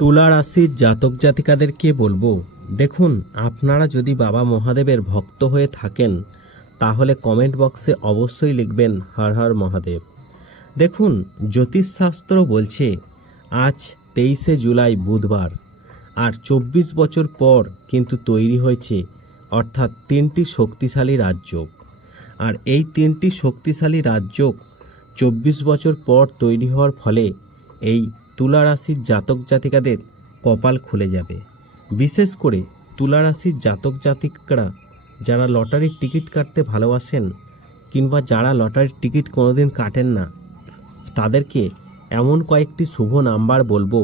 তুলা রাশির জাতক জাতিকাদেরকে বলব, দেখুন, আপনারা যদি বাবা মহাদেবের ভক্ত হয়ে থাকেন, তাহলে কমেন্ট বক্সে অবশ্যই লিখবেন, হর হর মহাদেব। দেখুন, জ্যোতিষশাস্ত্র বলছে, আজ তেইশে জুলাই বুধবার। আর চব্বিশ বছর পর কিন্তু তৈরি হয়েছে, অর্থাৎ তিনটি শক্তিশালী রাজ্য আর এই তিনটি শক্তিশালী রাজ্য চব্বিশ বছর পর তৈরি হওয়ার ফলে এই তুলা রাশির জাতক জাতিকাদের কপাল খুলে যাবে। বিশেষ করে তুলা রাশির জাতক জাতিকরা যারা লটারির টিকিট কাটতে ভালোবাসেন কিংবা যারা লটারির টিকিট কোনোদিন কাটেন না, তাদেরকে এমন কয়েকটি শুভ নাম্বার বলব।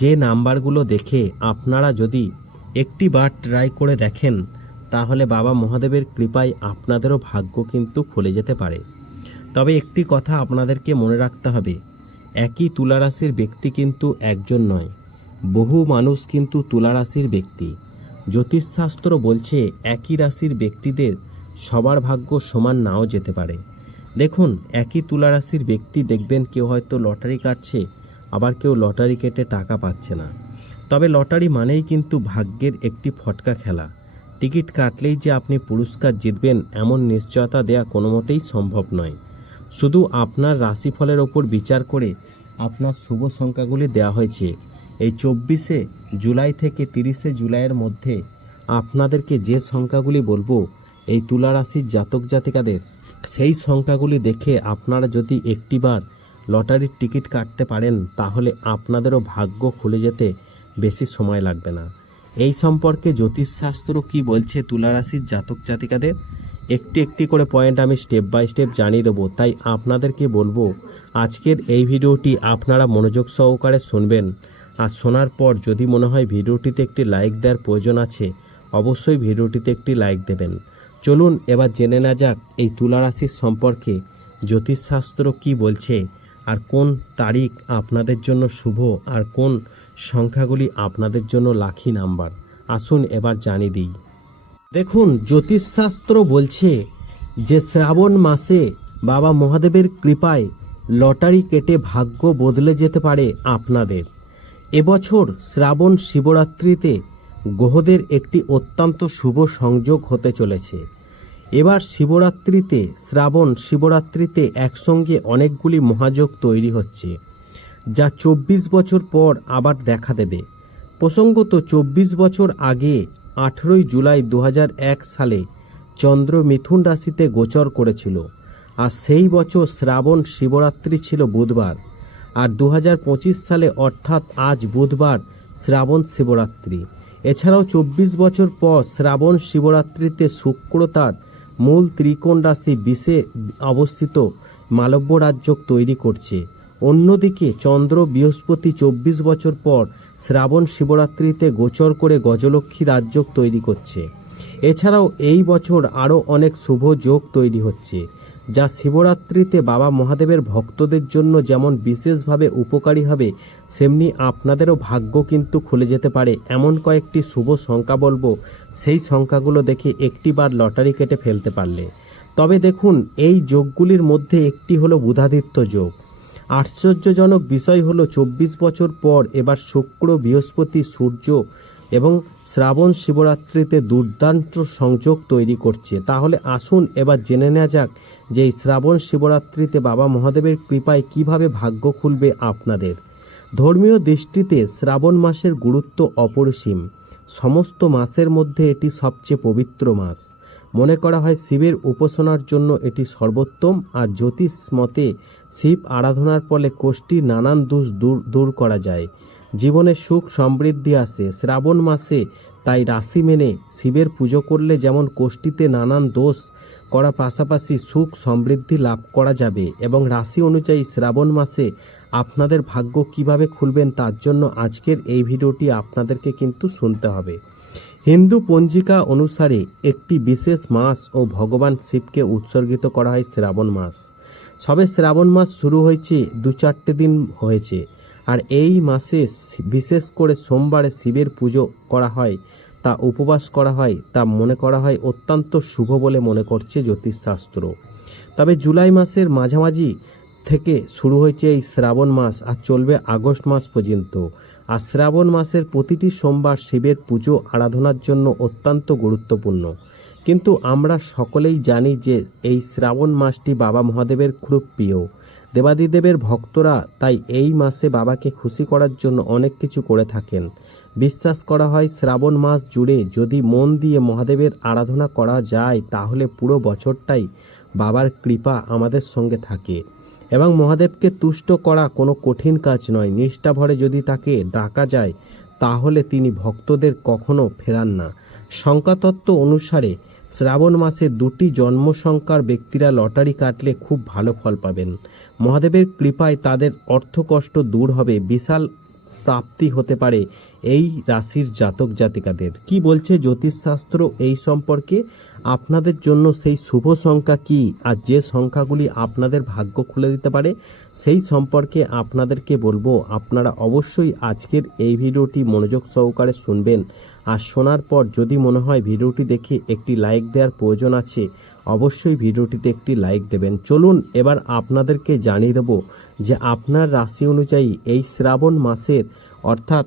যে নাম্বারগুলো দেখে আপনারা যদি একটি বার ট্রাই করে দেখেন, তাহলে বাবা মহাদেবের কৃপায় আপনাদেরও ভাগ্য কিন্তু খুলে যেতে পারে। তবে একটি কথা আপনাদেরকে মনে রাখতে হবে একই তুলারাশির ব্যক্তি কিন্তু একজন নয়। বহু মানুষ কিন্তু তুলারাশির ব্যক্তি। জ্যোতিষশাস্ত্র বলছে একই রাশির ব্যক্তিদের সবার ভাগ্য সমান নাও যেতে পারে। দেখুন, একই তুলারাশির ব্যক্তি দেখবেন কেউ হয়তো লটারি কাটছে, আবার কেউ লটারি কেটে টাকা পাচ্ছে না। তবে লটারি মানেই কিন্তু ভাগ্যের একটি ফটকা খেলা। টিকিট কাটলেই যে আপনি পুরস্কার জিতবেন এমন নিশ্চয়তা দেয়া কোনো মতেই সম্ভব নয়। শুধু আপনার রাশিফলের ওপর বিচার করে আপনার শুভ সংখ্যাগুলি দেওয়া হয়েছে। এই চব্বিশে জুলাই থেকে তিরিশে জুলাইয়ের মধ্যে আপনাদেরকে যে সংখ্যাগুলি বলব, এই তুলা রাশির জাতক জাতিকাদের, সেই সংখ্যাগুলি দেখে আপনারা যদি একটিবার লটারির টিকিট কাটতে পারেন, তাহলে আপনাদেরও ভাগ্য খুলে যেতে বেশি সময় লাগবে না। এই সম্পর্কে জ্যোতিষশাস্ত্র কি বলছে তুলা রাশির জাতক জাতিকাদের? একটি একটি করে পয়েন্ট আমি স্টেপ বাই স্টেপ জানিয়ে দেবো। তাই আপনাদেরকে বলব, আজকের এই ভিডিওটি আপনারা মনোযোগ সহকারে শুনবেন। আর শোনার পর যদি মনে হয় ভিডিওটিতে একটি লাইক দেওয়ার প্রয়োজন আছে, অবশ্যই ভিডিওটিতে একটি লাইক দেবেন। চলুন এবার জেনে না যাক এই তুলা রাশির সম্পর্কে জ্যোতিষশাস্ত্র কি বলছে, আর কোন তারিখ আপনাদের জন্য শুভ, আর কোন সংখ্যাগুলি আপনাদের জন্য লাখি নাম্বার আসুন এবার জানিয়ে দিই। দেখুন, জ্যোতিষশাস্ত্র বলছে যে শ্রাবণ মাসে বাবা মহাদেবের কৃপায় লটারি কেটে ভাগ্য বদলে যেতে পারে আপনাদের। এবছর শ্রাবণ শিবরাত্রিতে গ্রহদের একটি অত্যন্ত শুভ সংযোগ হতে চলেছে। এবার শিবরাত্রিতে, শ্রাবণ শিবরাত্রিতে একসঙ্গে অনেকগুলি মহাযোগ তৈরি হচ্ছে, যা চব্বিশ বছর পর আবার দেখা দেবে। প্রসঙ্গত চব্বিশ বছর আগে আঠেরোই জুলাই দু হাজার এক সালে চন্দ্র মিথুন রাশিতে গোচর করেছিল। আর সেই বছর শ্রাবণ শিবরাত্রি ছিল বুধবার। আর দু হাজার পঁচিশ সালে অর্থাৎ আজ বুধবার শ্রাবণ শিবরাত্রি। এছাড়াও চব্বিশ বছর পর শ্রাবণ শিবরাত্রিতে শুক্র তার মূল ত্রিকোণ রাশি বিষে অবস্থিত মালব্য রাজ্য তৈরি করছে। অন্যদিকে চন্দ্র বৃহস্পতি চব্বিশ বছর পর শ্রাবণ শিবরাত্রিতে গোচর করে গজলক্ষ্মী রাজ্য তৈরি করছে। এছাড়াও এই বছর আরও অনেক শুভ যোগ তৈরি হচ্ছে, যা শিবরাত্রিতে বাবা মহাদেবের ভক্তদের জন্য যেমন বিশেষভাবে উপকারী হবে, সেমনি আপনাদেরও ভাগ্য কিন্তু খুলে যেতে পারে এমন কয়েকটি শুভ সংখ্যা বলব। সেই সংখ্যাগুলো দেখে একটিবার লটারি কেটে ফেলতে পারলে। তবে দেখুন, এই যোগগুলির মধ্যে একটি হলো বুধাদিত্য যোগ। আশ্চর্যজনক বিষয় হলো, চব্বিশ বছর পর এবার শুক্র, বৃহস্পতি, সূর্য এবং শ্রাবণ শিবরাত্রিতে দুর্দান্ত সংযোগ তৈরি করছে। তাহলে আসুন এবার জেনে নেওয়া যাক যে এই শ্রাবণ শিবরাত্রিতে বাবা মহাদেবের কৃপায় কীভাবে ভাগ্য খুলবে আপনাদের। ধর্মীয় দৃষ্টিতে শ্রাবণ মাসের গুরুত্ব অপরিসীম। সমস্ত মাসের মধ্যে এটি সবচেয়ে পবিত্র মাস। মনে করা হয় শিবের উপাসনার জন্য এটি সর্বোত্তম আর জ্যোতিষ মতে শিব আরাধনার ফলে কোষ্ঠীর নানান দোষ দূর দূর করা যায়। জীবনে সুখ সমৃদ্ধি আসে। শ্রাবণ মাসে তাই রাশি মেনে শিবের পুজো করলে যেমন কোষ্ঠীতে নানান দোষ করা পাশাপাশি সুখ সমৃদ্ধি লাভ করা যাবে এবং রাশি অনুযায়ী শ্রাবণ মাসে আপনাদের ভাগ্য কীভাবে খুলবেন তার জন্য আজকের এই ভিডিওটি আপনাদেরকে কিন্তু শুনতে হবে। হিন্দু পঞ্জিকা অনুসারে একটি বিশেষ মাস ও ভগবান শিবকে উৎসর্গিত করা হয় শ্রাবণ মাস। সবে শ্রাবণ মাস শুরু হয়েছে, দু চারটে দিন হয়েছে। আর এই মাসে বিশেষ করে সোমবারে শিবের পুজো করা হয়, তা উপবাস করা হয়, তা মনে করা হয় অত্যন্ত শুভ বলে মনে করছে জ্যোতিষশাস্ত্র। তবে জুলাই মাসের মাঝামাঝি থেকে শুরু হয়েছে এই শ্রাবণ মাস আর চলবে আগস্ট মাস পর্যন্ত। আর শ্রাবণ মাসের প্রতিটি সোমবার শিবের পুজো আরাধনার জন্য অত্যন্ত গুরুত্বপূর্ণ। কিন্তু আমরা সকলেই জানি যে এই শ্রাবণ মাসটি বাবা মহাদেবের খুব প্রিয়। দেবাদিদেবের ভক্তরা তাই এই মাসে বাবাকে খুশি করার জন্য অনেক কিছু করে থাকেন। বিশ্বাস করা হয় শ্রাবণ মাস জুড়ে যদি মন দিয়ে মহাদেবের আরাধনা করা যায় তাহলে পুরো বছরটাই বাবার কৃপা আমাদের সঙ্গে থাকে। এবং মহাদেবকে তুষ্ট করা কোনো কঠিন কাজ নয়। নিষ্ঠাভরে যদি তাকে ডাকা যায়, তাহলে তিনি ভক্তদের কখনো ফেরান না। শঙ্কাতত্ত্ব অনুসারে শ্রাবণ মাসে দুটি জন্ম সংখ্যার ব্যক্তিরা লটারি কাটলে খুব ভালো ফল পাবেন। মহাদেবের কৃপায় তাদের অর্থকষ্ট দূর হবে। বিশাল প্রাপ্তি হতে পারে এই রাশির জাতক জাতিকাদের। কি বলছে জ্যোতিষশাস্ত্র এই সম্পর্কে? আপনাদের জন্য সেই শুভ সংখ্যা কি? আর যে সংখ্যাগুলি আপনাদের ভাগ্য খুলে দিতে পারে, সেই সম্পর্কে আপনাদেরকে বলব। আপনারা অবশ্যই আজকের এই ভিডিওটি মনোযোগ সহকারে শুনবেন। আর শোনার পর যদি মনে হয় ভিডিওটি দেখে একটি লাইক দেওয়ার প্রয়োজন আছে, অবশ্যই ভিডিওটিতে একটি লাইক দেবেন। চলুন এবার আপনাদেরকে জানিয়ে দেব যে আপনার রাশি অনুযায়ী এই শ্রাবণ মাসের অর্থাৎ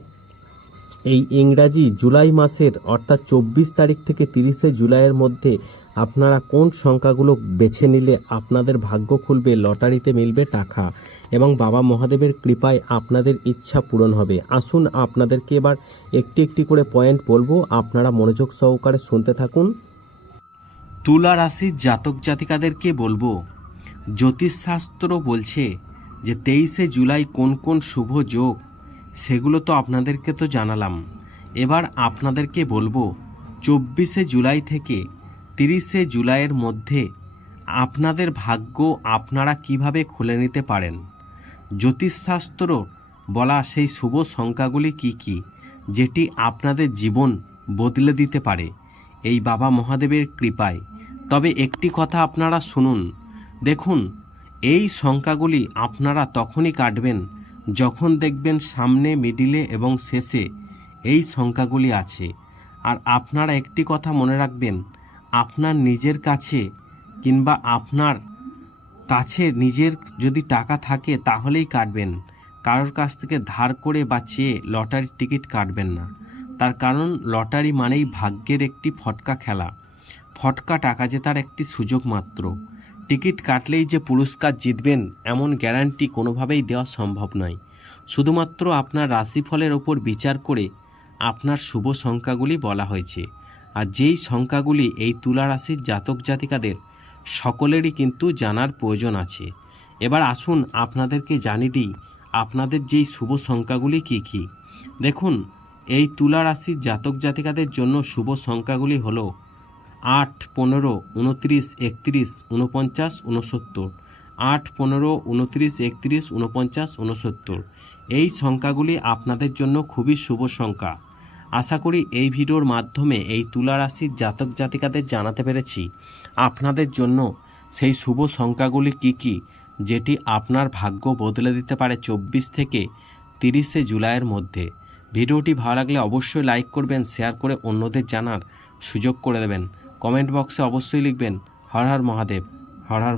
এই ইংরাজি জুলাই মাসের অর্থাৎ চব্বিশ তারিখ থেকে তিরিশে জুলাইয়ের মধ্যে আপনারা কোন সংখ্যাগুলো বেছে নিলে আপনাদের ভাগ্য খুলবে, লটারিতে মিলবে টাকা এবং বাবা মহাদেবের কৃপায় আপনাদের ইচ্ছা পূরণ হবে। আসুন আপনাদেরকে এবার একটি একটি করে পয়েন্ট বলব। আপনারা মনোযোগ সহকারে শুনতে থাকুন। তুলা রাশির জাতক জাতিকাদেরকে বলব, জ্যোতিষশাস্ত্র বলছে যে তেইশে জুলাই কোন কোন শুভ যোগ সেগুলো তো আপনাদেরকে তো জানালাম। এবার আপনাদেরকে বলব, চব্বিশে জুলাই থেকে তিরিশে জুলাইয়ের মধ্যে আপনাদের ভাগ্য আপনারা কীভাবে খুলে নিতে পারেন? জ্যোতিষশাস্ত্র বলা সেই শুভ সংখ্যাগুলি কি কি, যেটি আপনাদের জীবন বদলে দিতে পারে? এই বাবা মহাদেবের কৃপায়। তবে একটি কথা আপনারা শুনুন। দেখুন, এই সংখ্যাগুলি আপনারা তখনই কাটবেন যখন দেখবেন সামনে, মিডিলে এবং শেষে এই সংখ্যাগুলি আছে। আর আপনারা একটি কথা মনে রাখবেন, আপনার নিজের কাছে কিংবা আপনার কাছে নিজের যদি টাকা থাকে তাহলেই কাটবেন। কারোর কাছ থেকে ধার করে বা চেয়ে লটারির টিকিট কাটবেন না। তার কারণ, লটারি মানেই ভাগ্যের একটি ফটকা খেলা। ফটকা টাকা জেতার একটি সুযোগ মাত্র। টিকিট কাটলেই যে পুরস্কার জিতবেন, এমন গ্যারান্টি কোনোভাবেই দেওয়া সম্ভব নয়। শুধুমাত্র আপনার রাশিফলের ওপর বিচার করে আপনার শুভ সংখ্যাগুলি বলা হয়েছে। আর যেই সংখ্যাগুলি এই তুলা রাশির জাতক জাতিকাদের, সকলেরই কিন্তু জানার প্রয়োজন আছে। এবার আসুন আপনাদেরকে জানিয়ে দিই, আপনাদের যেই শুভ সংখ্যাগুলি কি কি? দেখুন, এই তুলা রাশির জাতক জাতিকাদের জন্য শুভ সংখ্যাগুলি হলো আট, পনেরো, উনত্রিশ, একত্রিশ উনপঞ্চাশ উনসত্তর আট, পনেরো, উনত্রিশ, একত্রিশ উনপঞ্চাশ উনসত্তর এই সংখ্যাগুলি আপনাদের জন্য খুবই শুভ সংখ্যা। আশা করি এই ভিডিওর মাধ্যমে এই তুলা রাশির জাতক জাতিকাদের জানাতে পেরেছি। আপনাদের জন্য সেই শুভ সংখ্যাগুলি কি কি, যেটি আপনার ভাগ্য বদলে দিতে পারে চব্বিশ থেকে তিরিশে জুলাইয়ের মধ্যে। ভিডিওটি ভালো লাগলে অবশ্যই লাইক করবেন, শেয়ার করে অন্যদের জানার সুযোগ করে দেবেন। কমেন্ট বক্সে অবশ্যই লিখবেন হর হর মহাদেব হর হর